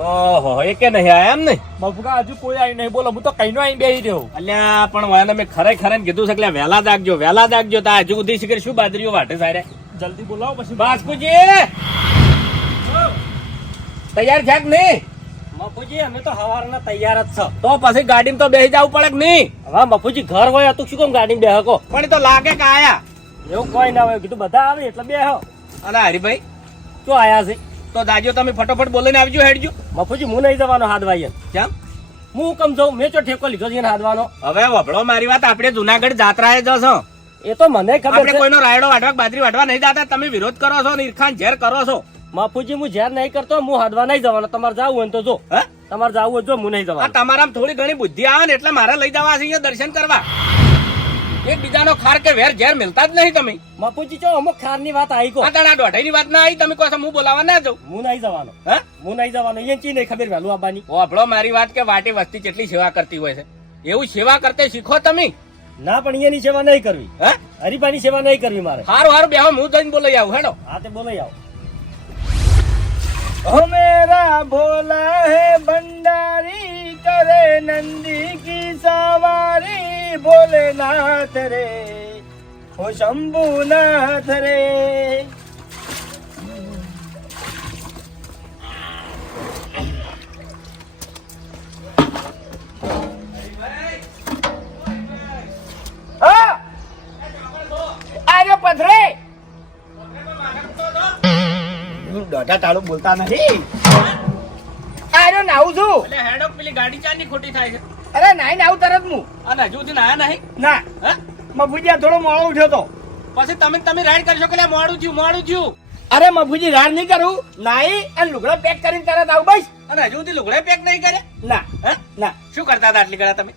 ઓહો એ કે નહીં આયા એમ નહીં? મફુકા હજુ કોઈ આવી નહીં. બોલો હું તો કઈનો આવીને બેહી રહ્યો. અલ્યા પણ વાયને મેં ખરેખર કીધું છે એટલે વહેલા જાગજો વહેલા જાગજો તા હજુ સુધી શીખર શું બાજરીઓ વાટે સારે જલ્દી બોલાવો પછી બાસ્કુજી તૈયાર છે કે નહીં? મફુજી અમે તો હવારના તૈયાર જ છો. તો પછી ગાડીમાં તો બેસી જવું પડે કે નહીં? હવે મફુજી ઘર હોય તું શું કેમ ગાડી બેહકો? પણ તો લાગે કે આયા. એવું કોઈ ના હોય. કીધું બધા આવે એટલે બેહો. અને હરીભાઈ શું આયા છે? તો દાજો તમે ફટોફટ બોલીને આવજો હેડજો. મફુજી હું નહીં જવાનો હાથવાઈ કેમ? હું કમ જાઉં મેં ચો ઠેકો લીધો છે એને હાથવાનો હવે વભળો મારી વાત આપણે જુનાગઢ જાત્રાએ જશો. એ તો મને ખબર આપણે કોઈનો રાયડો વાટવા બાજરી વાટવા નહીં જાતા તમે વિરોધ કરો છો ને ઈરખાન ઝેર કરો છો. મફુજી હું ઝેર નહીં કરતો હું હાથવા નહીં જવાનો. તમારે જાવું હોય તો જો. તમારે જાવું હોય જો હું નહીં જવાનું. તમારા થોડી ઘણી બુદ્ધિ આવે ને એટલે મારે લઈ જવા છે દર્શન કરવા. એકબીજાનો ખાર કે વેર ઝેર મિલતા જ નહીં તમે. મપુજી ચો અમુક ખારની વાત આવી કો તાણા દોઢાઈ ની વાત ના આવી તમે કહો હું બોલાવા ના જાઉં. હું નહીં જવાનો. હા? હું નહીં જવાનો. એ ચી નહીં ખબર વેલું આવવાની? ઓભળો મારી વાત કે વાટી વસ્તી કેટલી સેવા કરતી હોય છે. એવું સેવા કરતે શીખો તમે. ના પણ એની સેવા નહીં કરવી. હા? હરીફાની સેવા નહીં કરવી મારે. હારું હારું બેહો હું જઈને બોલાઈ આવું હેડો. હા તે બોલાઈ આવું. ઓ મેરા ભોલા હે ભંડારી. करे नंदी की सवारी भोलेनाथ रे ओ शंभुनाथ रे हाँ अरे पथरे દોઢા ટાળું બોલતા નથી અરે નાવું છું. એટલે હેડો પેલી ગાડી ચાની ખોટી થાય છે. અરે નાઈ નાવ તરત હું અને હજુ સુધી નાયા નહીં. ના. હે? મફુજીયા થોડો મોડો ઉઠ્યો તો. પછી તમે તમે રાઈડ કરશો કે મોડું થયું મોડું થયું. અરે મફુજી રાડ નહીં કરું. નાઈ અને લુગડા પેક કરીને તરત આવું બસ. અને હજુ સુધી લુગડા પેક નહીં કરે. ના હે? ના. શું કરતા હતા આટલી ગળા તમે?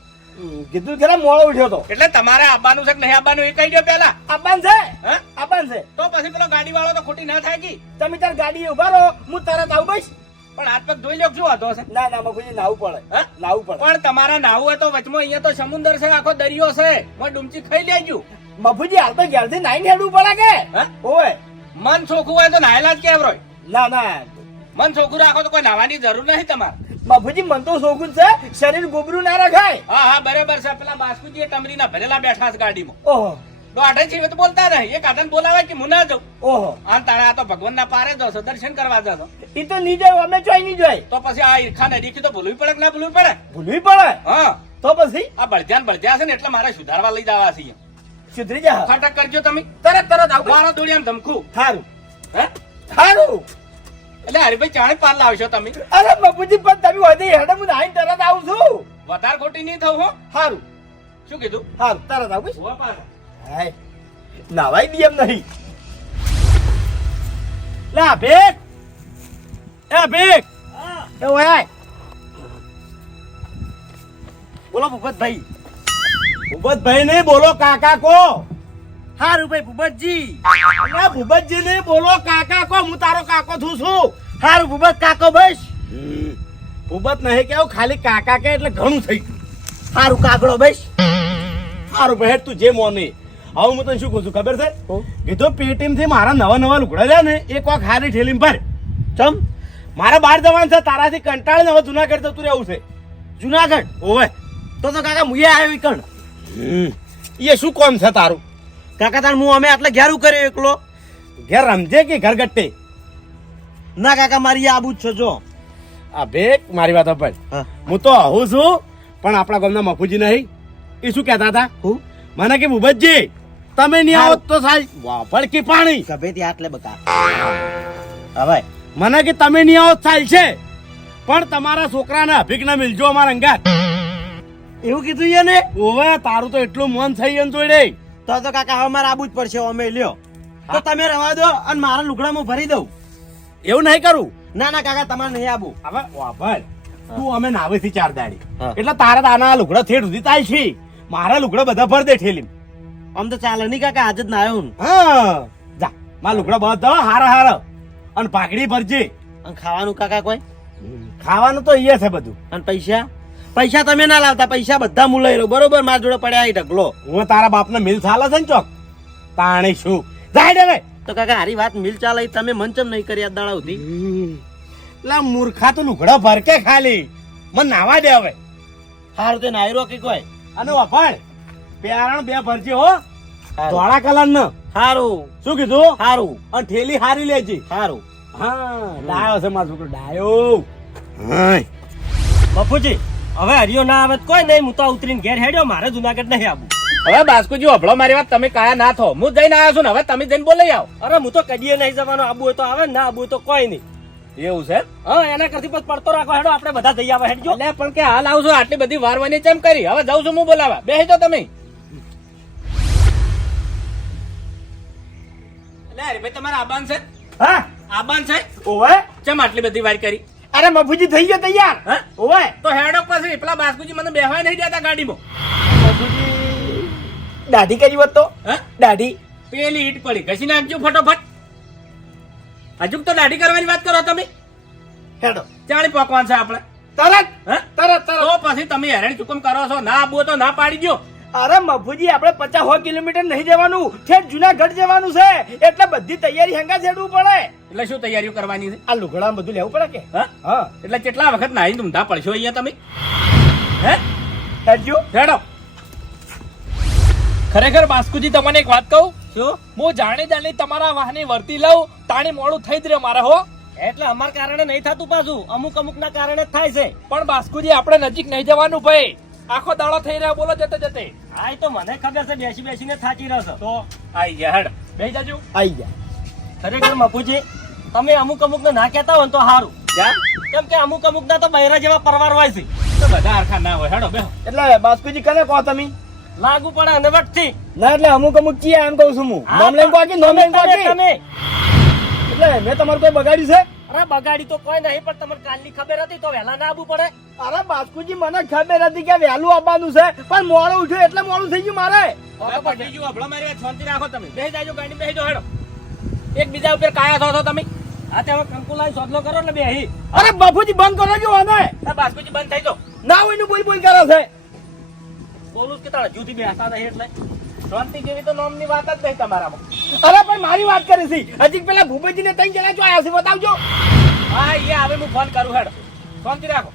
કીધું ખરા મોડો ઉઠ્યો તો. એટલે તમારે આવવાનું છે કે નહીં આવવાનું એ કહી દો પેલા આબાન છે? હા? આબાન છે. તો પછી પેલો ગાડી વાળો તો ખોટી ના થાય કે? તમે તાર ગાડી ઊભા રહો હું તરત આવું બસ. પણ હાથ પગ ધોઈ લો શું હશે? ના ના મફુજી નાવું પડે. હે? નાવું પડે. પણ તમારા નાવું હોય તો વચમાં અહીંયા તો સમુદ્ર છે આખો દરિયો છે. હું ડુમચી ખાઈ લેજો. મફુજી હાલ તો ઘેરથી નાઈને હેડવું પડે કે? ઓય. મન ચોખ્ખું હોય તો નાયેલા જ કેમ રોય ના ના. મન ચોખ્ખું રાખો તો કોઈ નાવાની જરૂર નહીં તમારે. બાપુજી મન તો શોખું છે. શરીર ગોબરું ના રખાય. હા હા બરાબર છે. પેલા બાસ્કુજી ટમરીના ભરેલા બેઠા છે ગાડીમાં. ઓહો. દોઢે છે તો બોલતા નહીં એક આદન બોલાવે કે હું ના જાઉં? ઓહો. આ તારા આ તો ભગવાન ના પારે જશો દર્શન કરવા જશો એ તો નહીં જાય અમે જોઈ નહીં જોઈ. તો પછી આ ઈરખાને દીખી તો ભૂલવી પડે કે ના ભૂલવી પડે? ભૂલવી પડે? હા. તો પછી? આ બળધ્યાન બળધ્યા છે ને એટલે મારે સુધારવા લઈ જવા છે. સુધરી જા. ખટક કરજો તમે. તરત તરત આવું મારો દોડી આમ ધમખું થારું હે? સારું એટલે હરિભાઈ ચાણે પાર લાવશો તમે. અરે બાપુજી પણ તમે વધે હેડે હું નાઈને તરત આવું છું. વધારે ખોટી નહીં થવું હો. સારું શું કીધું? સારું તરત આવું બસ. હાય નાવાય દી એમ નહીં. લા ભેક એ ભેક એ ઓય બોલો ભૂપતભાઈ. ભૂપતભાઈ નહીં બોલો કાકા કો. હારું ભાઈ ભૂપતજી. અરે ભૂપતજી નહીં બોલો કાકા કો હું તારો કાકો છું છું હારું ભૂપત કાકો બસ. ભૂપત નહીં કેવું ખાલી કાકા કે એટલે ઘણું થઈ ગયું. હારું કાકડો બસ. સારું ભાઈ તું જે મોની. હવે હું તને શું કહું છું ખબર છે? કીધું પેટીએમથી મારા નવા નવા લુગડા લે ને એક વાર હારી ઠેલી ભર. ચમ? મારે બહાર જવાનું છે તારાથી કંટાળીને હવે જુનાગઢ જતું રહેવું છે. જુનાગઢ ઓવે. તો તો કાકા મુએ આવ્યો કણ એ શું કોમ છે તારું? કાકા તાર હું અમે આટલે ઘેરું કર્યો એકલો? ઘેર રમજે કે ઘર ગટ્ટે? ના કાકા મારી આબુ જ છો જો. આ બે મારી વાત પર હા. હું તો આવું છું પણ આપણા ગામના મફુજી નહીં. એ શું કહેતા હતા? હું? મને કે ભૂપતજી તમે નહીં આવો તો સાહેબ વાપર કે પાણી. સભે થી આટલે બકા. હવે. મને કે તમે નહીં આવો તો ચાલશે પણ તમારા છોકરાને અભિક ના મિલજો અમારા અંગાત. એવું કીધું છે ને ઓવે તારું તો એટલું મન થઈ ગયું જોડે તો તો કાકા હવે મારે આબુ જ પડશે અમે લ્યો. તો તમે રવા દો અને મારા લુગડામાં ભરી દઉં. એવું નહીં કરું? ના ના કાકા તમારે નહીં આબુ. હવે વાપર તું અમે નાવે થી ચાર દાડી. એટલે તારા તાના લુગડા થેડ સુધી થાય છે. મારા લુગડા બધા ભર દે ઠેલી આમ તો ચાલે નહીં કાકા આજે જ ના આવ્યો હા. જા મારા લુગડા બધો હારા હારા. અને ભાગડી ભરજી. અને ખાવાનું કાકા કોઈ? ખાવાનું તો અહીંયા છે બધું. અને પૈસા? પૈસા તમે ના લાવતા પૈસા બધા હું લઈ લઉં. બરોબર? મારા જોડે પડ્યા આવી ઢગલો. હું તારા બાપને મિલ ચાલે છે ને ચોક? તાણે શું જાય દે તો કાકા હારી વાત મિલ ચાલે તમે મંચમ નહીં કરી આ દાડા સુધી લા મૂર્ખા તો લુગડો ભરકે ખાલી. મને નાવા દે હવે. હારું તે નાયરો કે કોઈ? અને વફાળ પેરણ બે ભરજે હો. ધોળા કલર ન સારું શું કીધું? સારું અને થેલી હારી લેજે. સારું હા ડાયો છે મારો છોકરો ડાયો. બાપુજી હવે હરિયો ના આવે કોઈ નહીં. હું તો ઉતરીને ઘેર હેડ્યો. મારે જુનાગઢ નહીં આવું હવે બાસ્કુજી અભળો મારી વાત તમે કાયા ના થો હું જઈને આવ્યો છું ને હવે તમે જઈને બોલાઈ આવો. અરે હું તો કદીએ નહીં જવાનો. આબુ હોય તો આવે ના આબુ તો કોઈ નહીં. એવું છે? હા એના કરતી પછી પડતો રાખો હેડો. આપણે બધા જઈ આવે હેડજો. એટલે પણ કે હાલ આવશો આટલી બધી વારવાની ચેમ કરી? હવે જાઉં છું હું બોલાવા. બેસી તમે. તમારે આબાન છે હા? આબાન છે ઓવે? ચેમ આટલી બધી વાર કરી? અરે મફુજી થઈ ગયો તૈયાર. હા? ઓવે? તો હેડો પછી પેલા બાસ્કુજી મને બેહવા નહીં દેતા ગાડીમાં. મફુજી દાઢી કરી હોત તો? હા? દાઢી? પેલી ઈટ પડી. ઘસી નાખજો ફટોફટ. હજુ તો દાઢી કરવાની વાત કરો તમે. હેડો. ચાળી પોકવાન છે આપણે. તરત? હા? તરત તરત. તો પછી તમે હેરાન ચુકમ કરો છો. ના આબુ તો ના પાડી દો અરે મફુજી આપણે પચાસ સો કિલોમીટર નહીં જવાનું. છે જુનાગઢ જવાનું છે. એટલે બધી તૈયારી હંગા જેડવું પડે. એટલે શું તૈયારીઓ કરવાની છે? આ લુગડા બધું લેવું પડે કે? હા? એટલે કેટલા વખત નાહી ધૂમધા પડશો અહીંયા તમે? હે? હેડજો. હેડો. ખરેખર બાસ્કુજી તમને એક વાત કહું? શું? હું જાણે જાણે તમારા વાહને વર્તી લઉં તાણી મોડું થઈ જ રહ્યો મારે હો. એટલે અમાર કારણે નહીં થતું પાછું. અમુક અમુક ના કારણે જ થાય છે. પણ બાસ્કુજી આપણે નજીક નહીં જવાનું ભાઈ. આખો દાડો થઈ રહ્યો બોલો જતે જતે. હા એ તો મને ખબર છે બેસી બેસીને થાચી રહ્યો તો આઈ ગયા હેડ બે જાજો. આઈ ગયા. ખરેખર મફુજી તમે અમુક અમુક ને ના કહેતા હોય તો સારું કેમ કે અમુક અમુક ના તો બહેરા જેવા પરવાર હોય છે. તો બધા હરખા ના હોય હેડો બે એટલે બાસ્કુજી કને કહો તમે? લાગુ પડે અને વટથી ના એટલે અમુક અમુક ચીયા એમ કહું છું હું. નામ લઈને કહો કે લઈને કહો તમે કે તમે. એટલે મેં તમારું કોઈ બગાડ્યું છે? અરે બગાડી તો કોઈ નહીં પણ તમને કાલની ખબર હતી તો વહેલા ના આવવું પડે. અરે બાસ્કુજી મને ખબર હતી કે વહેલું આવવાનું છે પણ મોડું ઉઠ્યો એટલે મોડું થઈ ગયું મારે. પતી ગયું હભળો મારી વાત શાંતિ રાખો તમે. બેસી જાજો ગાડી બેસી જાઓ હેડો. એક બીજા ઉપર કાયા થો છો તમે? આ તેમાં કંકુલાઈ સોદલો કરો બે બેહી. અરે બાપુજી બંધ કરો જો બાસ્કુજી બંધ થઈ જાઓ. ના હોય ને બોલ બોલ કરે છે. બોલું કે તારા જુદી બેસતા નહીં એટલે. અરે, પણ મારી વાત કરી છે. હજી પેલા ભૂપેજી ને ત્રણ જણા જો આયા છે, બતાવજો. હા એ હવે હું ફોન કરું, હેડ. શાંતિ રાખો.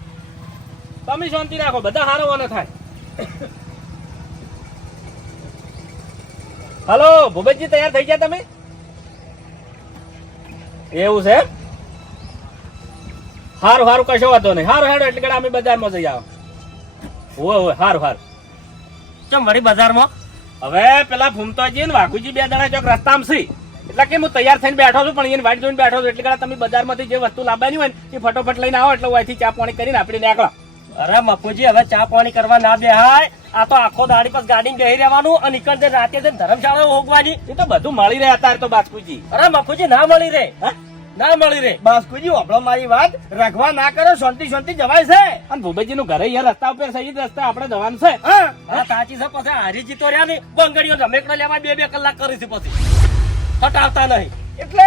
તમે શાંતિ રાખો, બધા હારો વાનો થાય. હલો, ભૂપેજી, તૈયાર થઈ ગયા તમે? એવું છે? હારું હારું, કશો વાંધો નહીં. હારું, હેડો, એટલે અમે બજારમાં જઈ આવો. હોય હોય હારું હારું. ચમ વળી બજારમાં? હવે પેલા ફૂમતોજી ને વાઘુજી બે જણા ચોક રસ્તામાં છે. એટલે કે હું તૈયાર થઈને બેઠો છું પણ એને વાટ જોઈને બેઠો છું. એટલે કે તમે બજારમાંથી જે વસ્તુ લાવવાની હોય ને એ ફટોફટ લઈને આવો એટલે અહીંથી ચા પાણી કરીને આપણે નીકળો. અરે મફુજી હવે ચા પાણી કરવા ના બેહાય. આ તો આખો દાડી પર ગાડી બેહી રહેવાનું અને નીકળ જઈને રાતે ધર્મશાળા હોગવાની. એ તો બધું મળી રહે અત્યારે તો બાસ્કુજી અરે મફુજી ના મળી રહે. હા? ના મળી રે. બાસ્કુજી ઓબળો મારી વાત. રખવા ના કરો શાંતિ શાંતિ જવાય છે. અને ભૂપેજી નું ઘરે અહીંયા રસ્તા ઉપર સહી રસ્તા આપણે જવાનું છે. હા. સાચી છે પછી હારી જીતો રહ્યા ને બંગડીઓ રમેકડો લેવા બે બે કલાક કરી છે પછી. હટાવતા નહીં. એટલે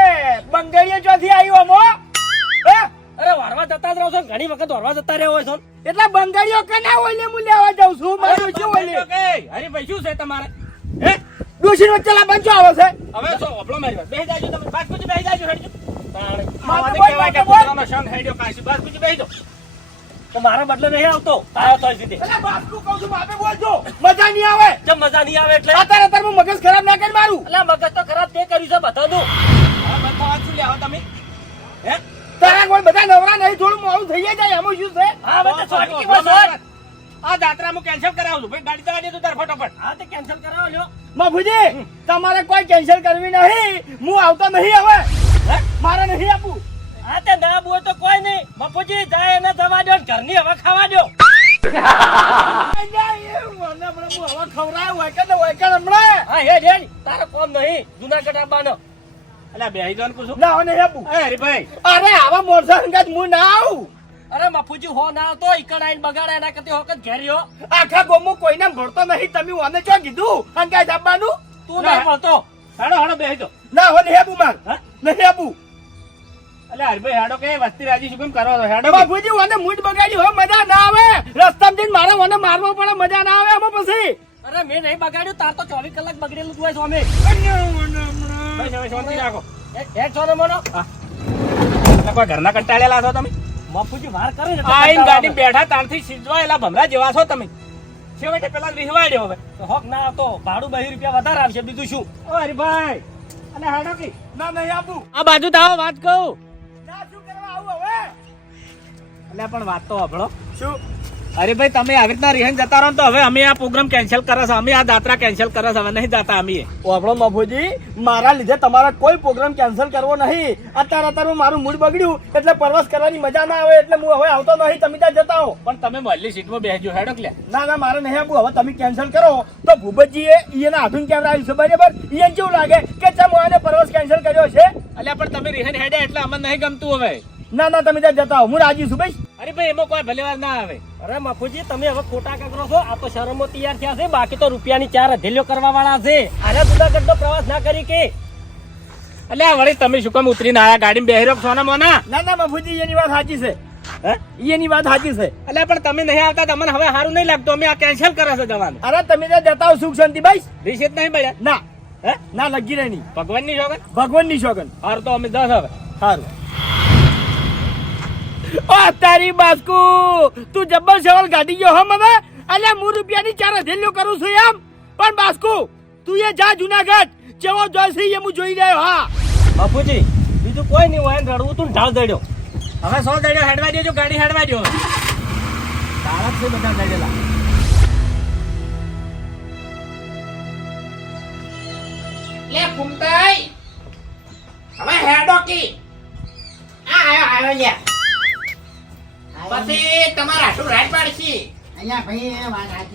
બંગડીઓ ચોથી આવ્યો અમો હે? અરે વારવા જતા જ રહો છો ઘણી વખત વારવા જતા રહ્યો હોય છો ને. એટલે બંગડીઓ ના હોય લે હું લેવા જાઉં છું. મારું શું હોય લે? કે, હરીભાઈ શું છે તમારે? હે? ડોશી નો ચલા બંચો આવે છે. હવે તો ઓપલો મારી બેસી જાજો તમે. બસ કુછ બેહી જાજો હેડજો બોલ, કહેવાય કે. કૂતરાનો સંગ હેડ્યો કાશી. કુછ બેહી દો તો મારા બદલે નહીં આવતો? આવ્યો તો સીધે એટલે બાસ્કુ કહું છું બાપે બોલજો. મજા નહીં આવે. જેમ મજા નહીં આવે એટલે? અત્યારે અત્યારે હું મગજ ખરાબ ના કરી મારું. એટલે મગજ તો ખરાબ તે કર્યું છે બધાનું. હવે બંધ થવા શું લેવા તમે? હે? તારા કોઈ બધા નવરા નહીં થોડું મોડું થઈ જાય એમાં શું છે. હા બધા સોટી કે બસ મારી. આ દાતરા હું કેન્સલ કરાવું છું. ભાઈ ગાડી ચલાવી દે તું તાર ફટોફટ. હા તે કેન્સલ કરાવો લ્યો. મફુજી તમારે કોઈ કેન્સલ કરવી નહીં. હું આવતો નહીં હવે. હે? મારે નહીં આપું હા તે ના બોય તો કોઈ નહીં. બાપુજી જાય એને જવા દો ને ઘરની હવા ખાવા દો અલ્યા, હું હવે ખવડાવ્યું હોય કે હોય કે હમણાં. હા હે હેડ. તારો કોમ નહીં. જુનાગઢ આવવાનો. એટલે બેસી જાઓ ને પૂછું. ના હવે નહીં આપવું એ હરીભાઈ. અરે આવા મોરસા અંગાત હું ના આવું. અરે મફુજી હો ના તો ઈકડ આઈને બગાડે એના કરતી હોકત ઘેર રહ્યો આખા ગોમો કોઈને ભરતો નહીં. તમે ઓને ચો કીધું? અંગાત આપવાનું તું ના. મળતો. હાડો હાડો બેહી જાઓ ના હો ને હેબુ માર? નહીં આપું એટલે હરીભાઈ હાડો કે વસ્તી રાજી શું કેમ કરો હાડો હેડો બાપુજી ઓને મૂડ બગાડી હો મજા ના આવે. રસ્તામાં જઈને મારે ઓને મારવો પડે મજા ના આવે આમાં પછી. અરે મેં નહીં બગાડ્યું તાર તો ચોવીસ કલાક બગડેલું તું હોય સ્વામી. શાંતિ રાખો. હેડ છો ને મનો? એટલે એટલે કોઈ ઘરના કંટાળેલા છો તમે? બાપુજી વાર કરે ને તો આઈને ગાડી બેઠા તારથી સિજવાયેલા ભમરા જેવા છો તમે. છેવટે પેલા વિહવાડ્યો હવે. હોક ના આવતો. ભાડું બહી રૂપિયા વધારે આવશે બીજું શું? ઓ હરીભાઈ અને હાડો કી. ના નહીં આપું. આ બાજુ તો વાત કહું. ના શું કરવા આવું હવે? એટલે પણ વાત તો સાંભળો. શું? અરે ભાઈ તમે આવી રીતના રિહાઈને જતા રહો ને તો હવે અમે આ પ્રોગ્રામ કેન્સલ કરે છે. અમે આ દાત્રા કેન્સલ કરે છે. હવે નહીં જતા અમે. આપણો મફુજી મારા લીધે તમારા કોઈ પ્રોગ્રામ કેન્સલ કરવો નહીં. અત્યારે અત્યારે મારું મૂડ બગડ્યું એટલે પ્રવાસ કરવાની મજા ના આવે એટલે હું હવે આવતો નહીં. તમે ત્યાં જતા હો. પણ તમે મોલી સીટમાં બેસજો હેડો કે ના ના મારે નહીં આપવું હવે તમે કેન્સલ કરો. તો ભૂપતજીએ એના હાથું કેમેરા આવ્યું છે? બરાબર? એને કેવું લાગે? કે ચમ આને પ્રવાસ કેન્સલ કર્યો છે? એટલે પણ તમે રિહન હેડે એટલે અમને નહીં ગમતું હવે. ના ના તમે ત્યાં જતા હો હું રાજી છું ભાઈ અરે ભાઈ એમાં કોઈ ભલે ના આવે. અરે મફુજી તમે હવે ખોટા કગરો છો. આ તો શરમો તૈયાર થયા છે. બાકી તો રૂપિયાની ચાર અધેલ્યો કરવા વાળા છે. આના જુનાગઢ તો પ્રવાસ ના કરી કે. એટલે વળી તમે શું કામ ઉતરીને આયા ગાડી બેહરો છો ને? મોના ના ના મફુજી એની વાત સાચી છે. હે? એની વાત સાચી છે. અલ્યા પણ તમે નહીં આવતા તમને હવે સારું નહીં લાગતું. અમે આ કેન્સલ કરે છે જવાનું. અરે તમે ત્યાં જતા હો સુખ શાંતિ ભાઈ રિસીત નહીં ભાઈ ના. હે? ના લગી રહી નહીં. ભગવાનની શોખન ભગવાનની શોગન. હારું તો અમે દસ હવે. સારું ઓ તારી બાસ્કુ તું જબ્બર સવાલ ગાડી ગયો હો મને? અલ્યા હું રૂપિયાની ચાર હથેલીઓ કરું છું એમ. પણ બાસ્કુ તું એ જા જુનાગઢ જેવો જોઈશે એ હું જોઈ રહ્યો હા. બાપુજી બીજું કોઈ નહીં હોય ને રડવું તું ઢાળ દડ્યો. હવે સો દડ્યો હેડવા દેજો ગાડી હેડવા દો તારા છે બધા દડેલા. લે ફૂમતાઈ હવે હેડો કી. આ આયો આયો લે પછી તમારા હાટુ રાત પાડશી. અહીંયા ભાઈ વાત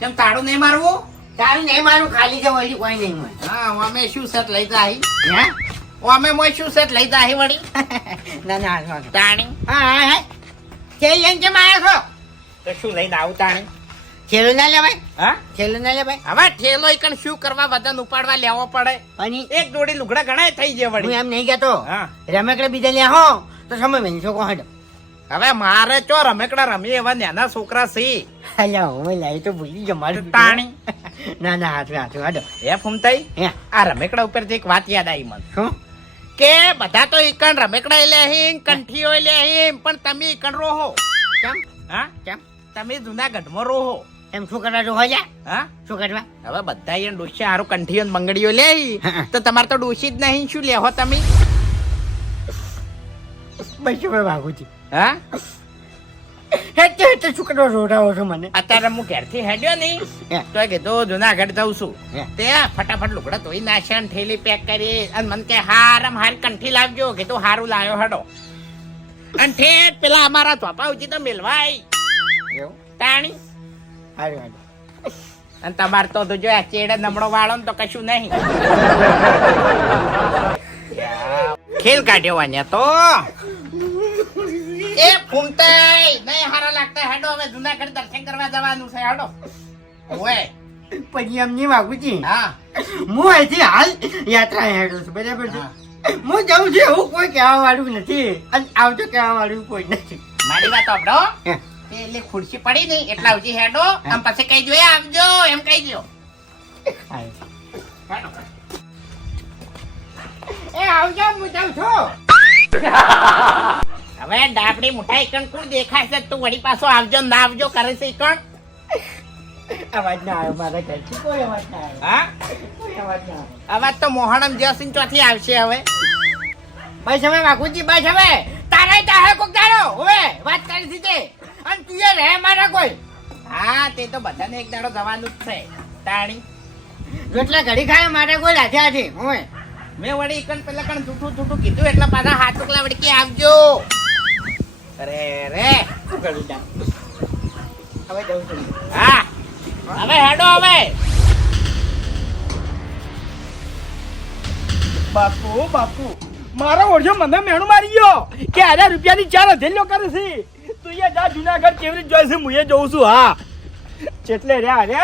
કેમ તાળું નહીં મારવું? તારું નહીં મારું ખાલી છે વળી કોઈ નહીં હોય. હા અમે શું સેટ લઈ જાહી? હે? અમે મોય શું સેટ લઈ જાહી વળી? ના ના. તાણી. હા હા હા. કે લઈને કેમ આવ્યા છો? તો શું લઈને આવું તાણી? છેલ્લો ના લેવાય? હા? છેલ્લો ના લેવાય? હવે ઠેલો ઈકણ શું કરવા વજન ઉપાડવા લેવો પડે? અને એક જોડી લુગડા ઘણા થઈ જાય હું વળી એમ નહીં કહેતો. હા. રમકડે બીજા લે હો તો સમય મેં છોકરો હડો. હવે મારે ચો રમેકડા રમી એવા નાના છોકરા છે? અલ્યા હું લાવી તો ભૂલી ગયો મારું તાણી. ના ના હાથું હાથું હાડો. હે ફૂમતાઈ? હે. આ રમેકડા ઉપર એક વાત યાદ આવી મને. શું? કે બધા તો ઈકણ રમેકડા લે હિન કંઠીઓ લે પણ તમે ઈકણ રોહો. કેમ? હા? કેમ? તમે જુનાગઢમાં રોહો. એમ શું કરવા જો હોય હા? શું કરવા? હવે બધા અહીંયા ડોસી હારું કંઠીઓ ને બંગડીઓ લે તો તમારે તો ડોસી જ નહીં શું લેહો તમે? બસ મેં ભાગું છું. હા? હેતે હેતે શું રોડાવો છો મને. અત્યારે હું ઘેરથી હેડ્યો નહીં તો કીધું જુનાગઢ જઉં છું. તે ફટાફટ લુગડા ધોઈ નાખ્યા ને થેલી પેક કરી અને મને કે હારમ હાર કંઠી લાવજો. કીધું હારું લાવ્યો હડો. અને ઠેઠ પેલા અમારા ચોપા ઉચી તો મેલવા તાણી? હારું હારું. અને તમારે તો જો આ ચેડે નમણો વાળો ને તો કશું નહીં. ખેલ કાઢ્યો વાન્ય તો. એ ફૂમતાઈ નહીં હારા લાગતા હેડો હવે જુનાગઢ દર્શન કરવા જવાનું છે હેડો. ઓય. પછી એમની વાગુજી હા. હું અહીંથી હાલ યાત્રા હેડું છું બરાબર છે? હું. જાઉં છું એવું કોઈ કહેવા વાળું નથી. અને આવજો કહેવા વાળું કોઈ નથી. મારી વાત સાંભળો. પેલી ખુરશી પડી નહીં એટલા સુધી હેડો. આમ પછી કઈ જોઈએ આવજો એમ કહી દો એ આવજો હું જાઉં છું. હવે ડાબડી મોટા એકણ કોણ દેખાય છે? તું વળી પાછો આવજો ને આવજો કરે છે એકણ કણ અવાજ ના આવ્યો મારા ઘરથી કોઈ અવાજ ના આવ્યો હા? કોઈ અવાજ ના આવ્યો અવાજ તો મોહણમ જસિંહ ચોથી આવશે હવે. બસ હવે વાઘુજી બસ હવે. તારે તારે કોક તારો હવે વાત કરી દીધી. અને તું એ રહે મારા કોઈ. હા, તે તો બધાને એક દાડો જવાનું જ છે. તાણી. રોટલા ઘડી ખાય મારા કોઈ હાથે છે હું મેં વળી એકન પેલા કણ જૂઠું જૂઠું કીધું, એટલે પાછા હાથ ઉકલા વળકી આવજો અરે રે શું કરું હવે જવું છું. હા. હવે હેડો હવે. બાપુ બાપુ. મારો ઓળજો મને મેણું મારી ગયો. કે આના રૂપિયાની ચાર હથેલીઓ કરે છે. તું એ જા જુનાગઢ કેવી રીતે જોઈશે હું એ જોઉં છું હા. ચેટલે રે અરે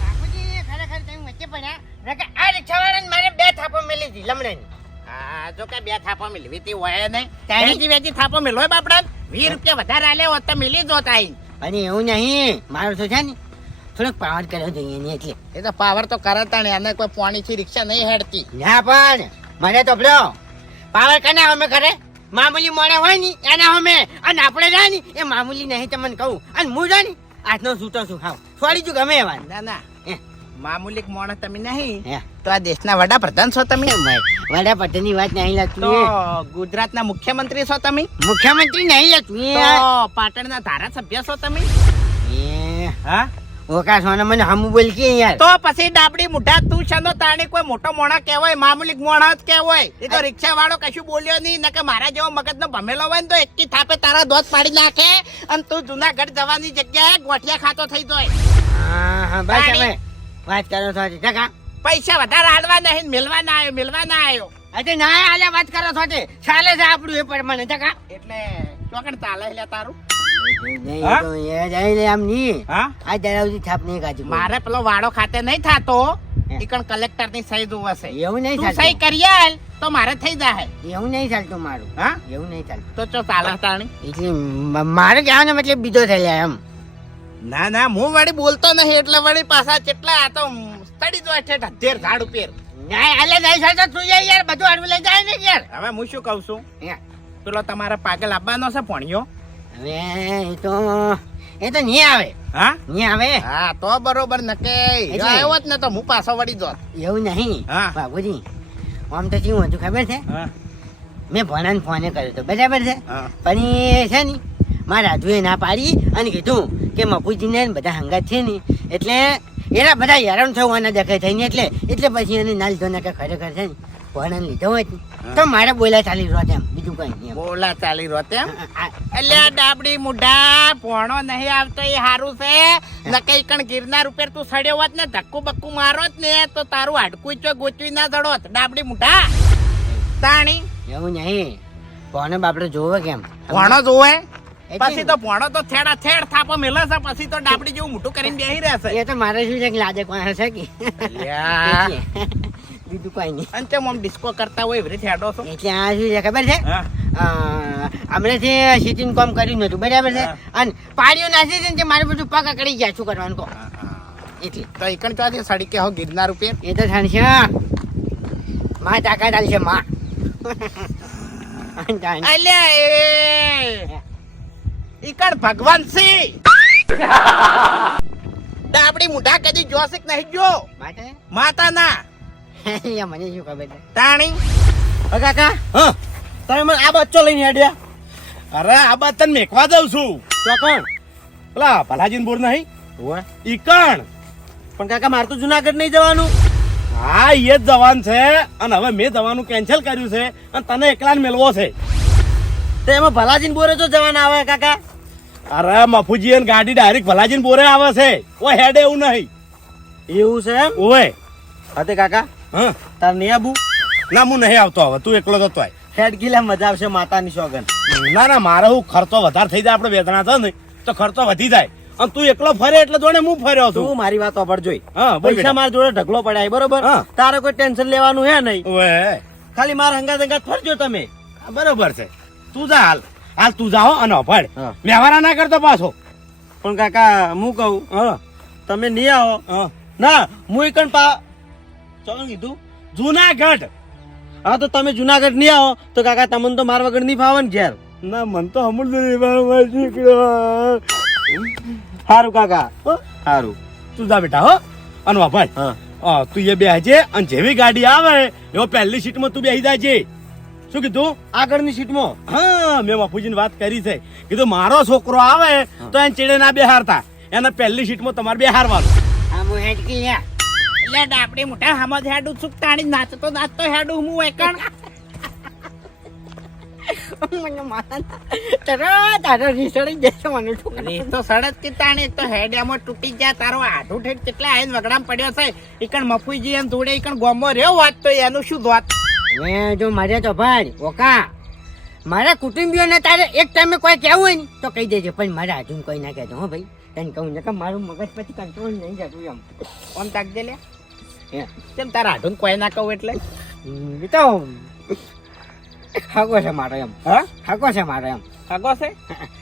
બાપુજી ખરેખર તમે વચ્ચે પડ્યા. કે આ રિક્ષાવાળાને મારે બે થાપો મેલી હતી લમણેની. હા જો કે બે થાપો મિલવી તી હોય નહીં. તાણી? વેચી થાપો મિલો બાપડા વીસ રૂપિયા વધારે આલે હોત તો મિલી જોત આઈ અને એવું નહીં મારું તો છે ને થોડોક પાવર કર્યો જોઈએ ને એટલે. એ તો પાવર તો કરતા ને એને કોઈ પાણીથી રિક્ષા નહીં હેડતી. ના પણ મને તો પેલો પાવર કને અમે કરે મામૂલી મોડા હોય ને એના અમે અને આપણે જાય ને એ મામૂલી નહીં તમને કહું. અને હું જાય ને આજનો છૂટો છું ખાવ છોડી છું ગમે એવા. ના ના. મામૂલી માણસ તમે નહીં હે. તો આ દેશના વડાપ્રધાન છો તમે. વડાપ્રધાનની વાત નહીં લાગતી. ગુજરાતના મુખ્યમંત્રી છો તમે? મુખ્યમંત્રી નહીં લાગતી. પાટણના ધારાસભ્ય છો તમે? હા? ઓકા સોના મને હમું બોલ કે યાર. તો પછી ડાબડી મુઢા તું છે તો કોઈ મોટો મોણા કહેવાય મામૂલી મોણા જ કહેવાય. એ તો રિક્ષા વાળો કશું બોલ્યો નહીં નકે મારા જેવો મગજનો ભમેલો હોય ને તો એકી થાપે તારા દોત પાડી નાખે અને તું જુનાગઢ જવાની જગ્યાએ ગોઠિયા ખાતો થઈ જાય. હા હા. વાત કરો છો જગા પૈસા વધારે હાલવા નહીં ને મેલવા ના આવ્યો મેલવા ના આવ્યો. અરે ના આલે વાત કરો છો ચાલે છે આપણું એ પ્રમાણે. જગા એટલે ચોકડ ચાલે લે તારું. મારે પેલો વાડો ખાતે નહીં થતો. હે. કલેક્ટરની સહી છે. એવું નહીં સહી કરી તો મારે થઈ જાય એવું નહીં ચાલતું મારું. હા? એવું નહીં ચાલતું. તો ચો ચાલે તાણી? એટલે મારે કહેવાનો મતલબ બીજો થઈ જાય એમ. ના ના હું વળી બોલતો નહીં એટલે વળી પાછા કેટલા આ તો તડી જો ઠેઠ અધેર ઝાડ ઉપર. ના આલે નહીં ચાલતો તું યાર યાર બધું આડવું લઈ જાય ને યાર. હવે હું શું કહું છું. પેલો તમારે પાગલ આપવાનો છે ભણ્યો. હવે એ તો એ તો નહીં આવે. હા? નહીં આવે? હા તો બરોબર નકે આવ્યો જ ને તો હું પાછો વળી દો એવું નહીં. હા. બાબુજી આમ તો શું હતું ખબર છે? મેં ભણાને ફોને કર્યો હતો બરાબર છે? પણ એ છે ને મારા રાજુએ ના પાડી અને કીધું કે મપુજીને ને બધા હંગાત છે ને એટલે એના બધા હેરાન થવાના દેખાય થઈને એટલે એટલે પછી એને ના લીધો ના કે ખરેખર છે ને ભણાને લીધો હોય તો. મારે બોલા ચાલી રહ્યો એમ બીજું કઈ નહીં બોલા ચાલી રહ્યો તેમ? એટલે ડાબડી મુઢા પોણો નહીં આવતો એ સારું છે. કઈ કણ ગિરનાર ઉપર તું સડ્યો હોત ને ધક્કુ બક્કુ મારો જ ને તો તારું હાડકું ચો ગોચવી ના જડોત. ડાબડી મુઢા. તાણી. એવું નહીં. ભણે બાપડે જોવે કેમ? ભણો જોવે? પછી તો ભણો તો થેડા થેડ થાપો મેલે છે પછી તો ડાબડી જેવું મોટું કરીને બેહી રહેશે. એ તો મારે શું છે કે લાજે કોણ છે કે. બીજું કઈ નહીં. અને તેમ આમ ડિસ્કો કરતા હોય એવી રીતે છો? એટલે આ શું છે ખબર છે? હમણાંથી સીટીનું કામ કર્યું નતું બરાબર છે? અને પાડીઓ નાસી છે ને મારે બધું પગ કરી ગયા શું કરવાનું કહો. એટલે. તો એકણ ચોથી સડી કે હો ગિરનાર ઉપર? એ તો થાણશે માં તાકાત આવશે માં. અલ્યા એ ઈકણ ભગવાન સી ડાબડી મુઢા કદી જોશિક નહીં જો માતા ના એ મને શું ખબર તાણી? કાકા. હા તમે મને આ બચ્ચો લઈને હેડ્યા. અરે આ બાદ તને મેકવા જાઉં છું. તો કોણ પેલા ભલાજીન બોર નહીં. ઈ કણ પણ કાકા મારે તો જુનાગઢ નહીં જવાનું. હા એ જ જવાન છે. અને હવે મેં જવાનું કેન્સલ કર્યું છે. અને તને એકલાને મેળવો છે. તો એમાં ભલાજીન બોરે તો જવાન આવે કાકા? અરે મફુજી અને ગાડી ડાયરેક્ટ ભલાજીન બોરે આવે છે. ઓ હેડે એવું નહીં. એવું છે ઓય હા કાકા. હા? તાર નહીં આબુ? ના હું નહીં આવતો હવે. તું એકલો જતો આય. હેડ ગીલા મજા આવશે માતાની સોગન. ના ના મારે હું ખર્ચો વધારે થઈ જાય આપણે વેદના થાય ને તો ખર્ચો વધી જાય. અને તું એકલો ફરે એટલે જોડે હું ફર્યો છું. તું મારી વાત સાંભળ જોઈ. હા પૈસા મારા જોડે ઢગલો પડ્યા બરોબર? હા. તારે કોઈ ટેન્શન લેવાનું હે નહીં. ખાલી મારા હંગાત હંગાત ફરજો તમે. હા, બરોબર છે. તું જા હાલ. હાલ તું જાઓ અને અભડ વ્યવહારા ના કરતો પાછો. પણ કાકા હું કહું હા. તમે નહીં આવો. હા. ના હું એક પા ચાલો કીધું જુનાગઢ. હા તો તમે જુનાગઢ નહીં આવો તો કાકા તમને તો મારા વગર નહીં ફાવે ને ઘેર. ના મન તો હમણાં સારું કાકા. સારું તું જા બેટા હો. અને ભાઈ. હા. હા તું એ બેહજે અને જેવી ગાડી આવે એવો પહેલી સીટમાં તું બેસી જાજે. શું કીધું? આગળની સીટમાં? હા મેં બાપુજીને વાત કરી છે. કીધું મારો છોકરો આવે તો એને ચેડે ના બેહારતા. એને પહેલી સીટમાં તમારે બેહારવાનું. આ હું યાર એટલે ડાબડી મોટા હમજ હેડું છું તાણી નાચતો નાચતો હેડું હું એકણ મને રીસડી જશે મને છોકરા તો સડક કે તાણી તો હેડિયામાં તૂટી ગયા તારો ઠેઠ કેટલા આઈને વગડામ પડ્યો છે. ઈકણ મફુજી એમ જોડે ઈકણ ગોમો રહ્યો વાત તો એનું શું વાત? હવે જો મારે તો ભાઈ ઓકા. મારા કુટુંબીઓને તારે એક ટાઈમે કોઈ કહેવું હોય ને તો કહી દેજો પણ મારા હજુ કોઈ ના કહેતો હો ભાઈ. તને કહું ને કે મારું મગજ પછી કંટ્રોલ નહીં જતું એમ. ઓમ તાક દે લે. હે. કેમ તારા આઢું કોઈ ના કહું એટલે? હમ, તો હાકો છે મારો એમ. હા? હાકો છે મારો એમ. ખગો છે?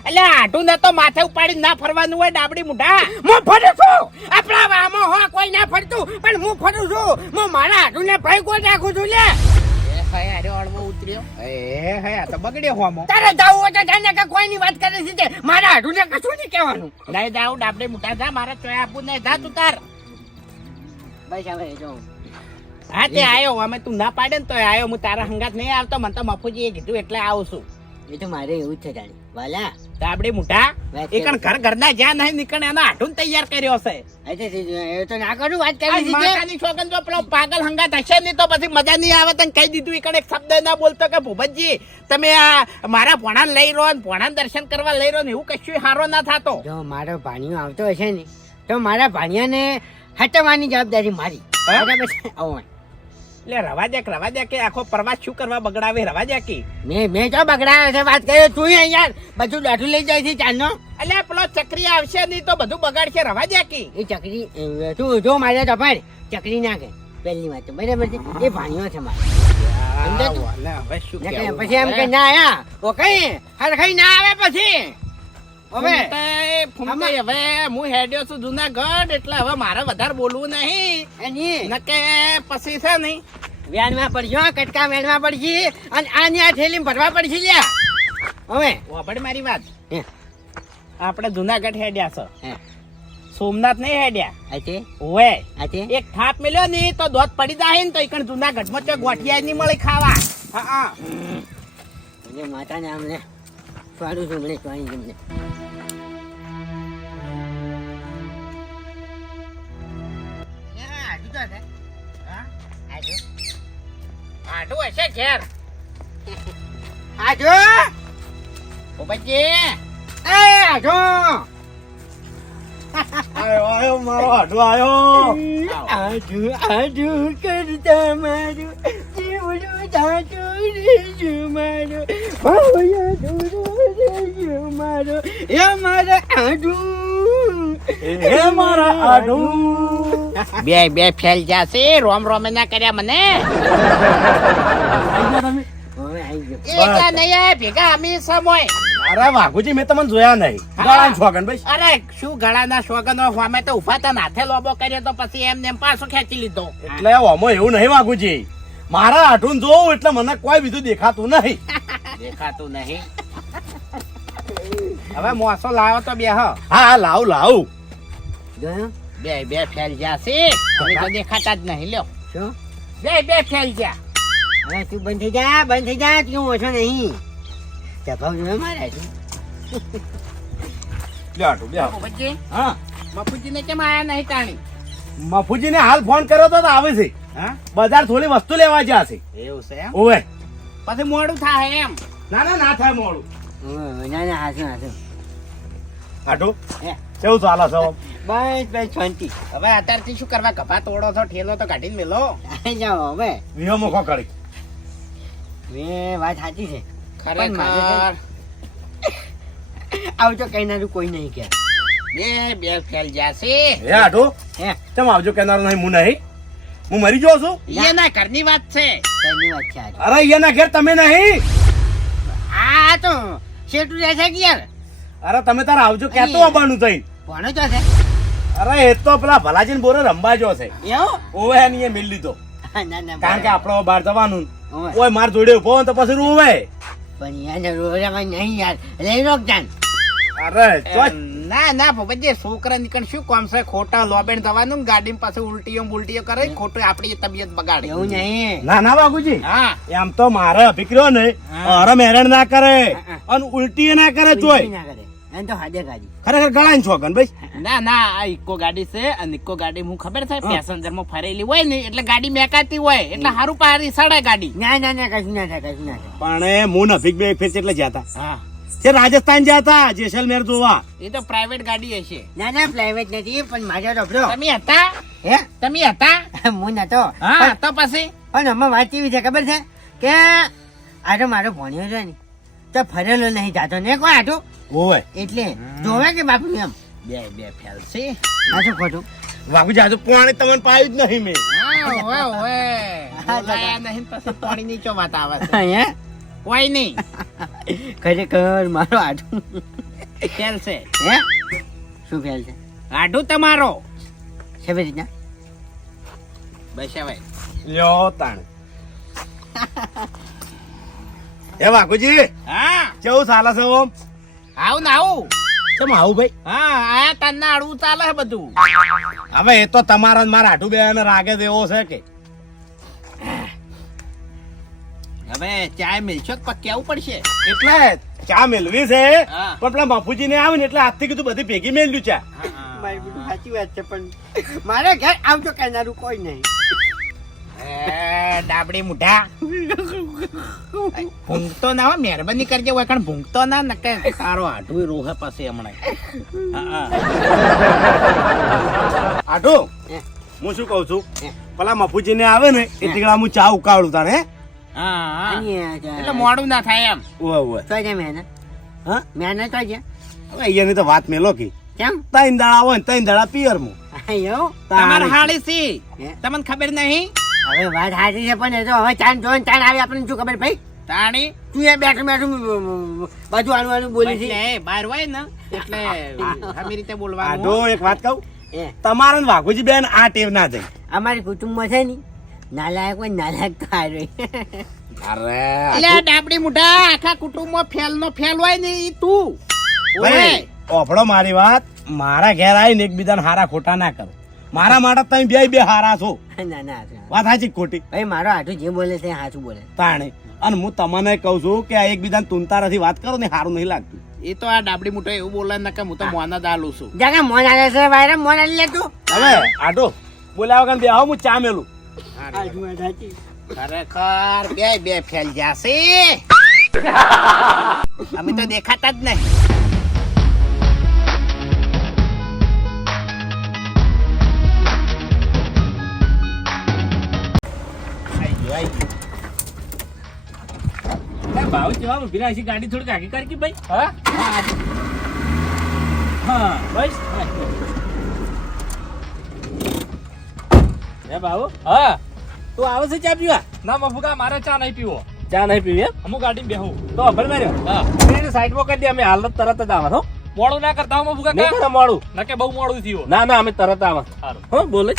એટલે આટું ને તો માથે ઉપાડી ના ફરવાનું હોય ડાબડી મુઢા. હું ફરું છું. આપણા વામો હો કોઈ ના ફરતું પણ હું ફરું છું. હું મારા આટું ને ભાઈ કોઈ રાખું છું લે તારે જાવું હોય તો જાને કે કોઈની વાત કરે છે તે. મારા હાડું ને કશું નહીં કહેવાનું. નહીં જાવ ડાબડે મુઠા જા મારે ચોય આપવું નહીં. જા તું તાર. બસ હવે જો. હા તે આવ્યો અમે તું ના પાડે ને તો આવ્યો હું તારા હંગાત નહીં આવતો. મને તો મફુજીએ કીધું એટલે આવું છું. એ તો મારે એવું જ છે જાણે વાલા. ડાબડે મુઠા વાત એ કણ ઘર ઘરના જ્યાં નહીં નીકળે એનો આઠું તૈયાર કર્યો હશે. એ તો ના કરું વાત કરી માતાની છોકન જો પેલો પાગલ હંગાત હશે નહીં તો પછી મજા નહીં આવે તને કહી દીધું. એકણ કણે એક શબ્દ ના બોલતો કે ભૂપતજી તમે આ મારા ભોણાને લઈ રહો ને ભણાન દર્શન કરવા લઈ રહો ને એવું કશું હારો ના થાતો. જો મારો ભાણિયો આવતો હશે ને તો મારા ભાણિયાને હટવાની જવાબદારી મારી? બરાબર છે. એટલે રવા દે રવા દે કે આખો પ્રવાસ શું કરવા બગડાવે? રવા દે કે. મેં મેં તો બગડાવે છે વાત કરી. તું યાર બધું દાઢું લઈ જાય છે ચાંદનો એટલે પેલો ચક્રી આવશે નહીં તો બધું બગાડશે. રવા દે કે. એ ચકરી તું જો મારે તો પણ ચકરી ના કે. પહેલી વાત બરાબર છે? એ ભાણ્યો છે મારે. પછી એમ કે ના આયા ઓ કઈ હરખાઈ ના આવે પછી. હવે ફૂમતાઈ, હવે હું હેડ્યો છું જુનાગઢ એટલે હવે મારે વધારે બોલવું નહીં. એની. નકે પછી છે નહીં વેણમાં પડજો કટકા વેણમાં પડશે અને આની આ થેલી ભરવા પડશે લ્યા. હવે. વાપડ મારી વાત. હે. આપણે જુનાગઢ હેડ્યા છો. સોમનાથ નહીં હેડ્યા. આતે ઓવે. આતે એક થાપ મેલ્યો ને તો દોત પડી જાય ને તો એકણ જુનાગઢમાં તો ગોઠિયા નહીં મળે ખાવા. હા હા. એટલે માતાને આમને સ્વાડું છું મને સ્વાડી તમને. આટું હશે. ઘેર. આજો ઓબાજી એ આજો આયો આયો મારો હાડો આયો. આજો આજો કરતા મારું. ભાવયા દૂરો રેજું મારો એ મારા આજો હે મારા હાડો બે બે ફેલ જાશે રોમ રોમ ના કર્યા મને. નહીં આયા, ભેગા અમે સમય. અરે વાઘુજી મેં તમને જોયા નહીં. ગળાન છોકન ભાઈ. અરે શું ગળાના શોગનો અમે તો ઊભા તા નાથે લોબો કર્યો તો પછી એમને એમ પાછો ખેંચી લીધો. એટલે ઓમો એવું નહીં વાઘુજી. મારા આઠું જોઉં એટલે મને કોઈ બીજું દેખાતું નહીં. દેખાતું નહીં. હવે મોસો લાવો તો બે હા. હા લાવ લાવ. બે બે ફેલ જાશે હવે તો દેખાતા જ નહીં લ્યો. શું? બે બે ફેલ જા હવે તું બંધ થઈ જા બંધ થઈ જા તું ઓછો નહીં. સ્વભાવ જોયો મારા? તું લે. બાપુજી? હા. બાપુજી ને કેમ આયા નહીં તાણી મફુજીને હાલ ફોન કર્યો તો તો આવે છે. હા? બજાર થોડી વસ્તુ લેવા જ્યાં છે. એવું છે એમ? ઓવે. પછી મોડું થાય એમ. ના ના ના થાય મોડું. ના ના હાસું હાસું હાટું? હે. કેવું ચાલે છે બસ બસ શાંતિ. હવે અત્યારથી શું કરવા? કપા તોડો છો ઠેલો તો કાઢીને મેલો. જાઓ હવે. વિહો મુખો કરી. મેં વાત સાચી છે. ખરેખર. આવજો કહેનારું નારું કોઈ નહીં કે. બે બે ફેલ જાશે હે હાટું? હે. તમ આવજો કહેનારું નહીં હું નહીં? હું મરી ગયો છું? એના ઘરની વાત છે. અરે એના ઘેર તમે નહીં. આ તો શેઠું રહેશે કે યાર? અરે તમે તાર આવજો કેતો આવવાનું થઈ ભણો તો છે? અરે એ તો પેલા ભલાજીન બોરે રંબા જો છે. એવો? ઓવે ની એ મિલ લીધો. ના ના કારણ કે આપણો બહાર જવાનું. ઓય માર જોડે ઊભો તો પછી રૂવે. પણ યાર રોજામાં નહીં યાર. લઈ રોક જાન. અરે ચોય. ના ના ભૂપતજી છોકરા નીકળ શું કોમ છે? ખોટા લોબેન થવાનું ગાડી પાસે ઉલટીઓ ઉલટીઓ કરે ખોટું આપડી તબિયત બગાડે. એવું નહીં. ના ના બાબુજી. હા. એમ તો મારે અભિક્રો ને અરમ હેરણ ના કરે અને ઉલટી ના કરે ચોય ના કરે. ખરેખર ગળાન છોકન ભાઈ. ના ના આ ઇકો ગાડી છે અને ઇકો ગાડી હું ખબર છે? પેસેન્જરમાં ફરેલી હોય ને એટલે ગાડી મેકાતી હોય. એટલે હારું પારી સડે ગાડી. ના ના ના કશું ના થાય કશું ના થાય. પણ હું નફીક બે એટલે જતા હા. તે રાજસ્થાન જતા જેસલમેર જોવા. એ તો પ્રાઇવેટ ગાડી હશે. ના ના પ્રાઇવેટ નથી પણ મારે રબડો તમે હતા? હે? તમે હતા? હું નતો. હા તો પછી? પણ અમે વાત એવી છે ખબર છે? કે આ તો મારો ભણ્યો છે ને તો ફરેલો નહીં જાતો. ને કોઈ આટું ઓય. એટલે જોવે કે બાપુ એમ? બે બે ફેલ છે. આ શું ખોટું. બાપુ આજુ પાણી તમને પાયું જ નહીં મેં. ઓવે. બોલાયા નહીં પછી પાણી ચો વાત આવે છે. હે? કોઈ નહીં? ખરેખર મારો આઠું ફેલ છે. હે? શું ફેલ છે? આઢું તમારો. કેવી રીતના બસ હવે. લ્યો તાણ. એ વાઘુજી હા. કેવું ચાલે છે ઓમ? આવું ને આવું. કેમ આવું ભાઈ? હા આ તને આડવું ચાલે છે બધું. હવે એ તો તમારા મારા આઠું બે રાગે દેવો છે કે? હવે ચાય મેલશો તો કેવું પડશે? એટલે ચા મેલવી છે પણ પેલા બાપુજી ને આવે ને એટલે આજથી કીધું બધી ભેગી મેલ્યું ચા. મારી બધું સાચી વાત છે પણ મારે ઘેર આવજો કહેનારું કોઈ નહીં. ડાબડી મુઢા. ભૂંગતો ના હોય મહેરબાની કરજે કારણ ભૂંગતો ના નકે. તારો આઢું રોહે પાસે હમણાં. હા, શું કહું છું. પેલા મફુજી ને આવે ને એટલે હું. ચા ઉકાળું તારે હે? જા- એટલે મોડું ના થાય એમ. ઓવે ઓવે તો મહેનત. હા? મહેનત તો હવે અહીંયાની તો વાત મેલો કી કેમ? ત્રણ દાડા હોય ને ત્રણ દાડા પિયરમાં. તમારે સી. તમને ખબર નહીં? હવે વાત સાચી છે પણ એ તો હવે જોઈને ચાંદ આવે આપણને શું ખબર ભાઈ? તાણી? તું એ બેઠું બેઠું બાજુ આનું આનું બોલી છે. એ બહાર હોય ને એટલે આવી રીતે બોલવાનું. એક વાત કહું. તમારા ને વાઘુજી બેન આ ટેવ ના જાય. અમારી કુટુંબમાં છે ને નાલાયક હોય નાલાયક આ અરે એટલે ડાબડી મુઢા આખા કુટુંબમાં ફેલ નો ફેલ હોય ને ઈ તું. ભાઈ ઓફળો મારી વાત. મારા ઘેર આવીને એકબીજાને હારા ખોટા ના કરો. મારા માટે તમે બે બે હારા છો. ના ના વાત સાચી ખોટી? ભાઈ મારો આઠું જે બોલે છે સાચું બોલે. તાણે. અને હું તમને કહું છું કે આ એકબીજાને તુંતારાથી વાત કરો ને સારું નહીં લાગતું. એ તો આ ડાબડી મોટો એવું બોલે ને કે હું તો મોના દાલું છું. જાગા મોના છે ભાઈ મોન આલી લે તું હવે આટો. બોલાવ કે બે આવો હું ચા મેલું. ખરેખર બે બે ફેલ જશે. અમે તો દેખાતા જ નહીં. ભાવ જવાબ ઊભી ગાડી થોડીક આગી કરી કે ભાઈ? હા? હા બસ. એ બાબુ? હા. તું આવે છે ચા પીવા? ના મફુકા મારે ચા નહીં પીવો. ચા નહીં પીવી અમુક ગાડી બેહું. તો અભર માર્યો? હા. એને સાઈડમાં કરી દે અમે હાલત તરત જ આવે મોડું ના કરતા હું મફુકા નહીં કે કરે મોડું. નકે બહુ મોડું થયું. ના ના અમે તરત આવે. સારું હો બોલે.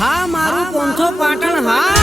હા મારું પોંથો પાટણ હા.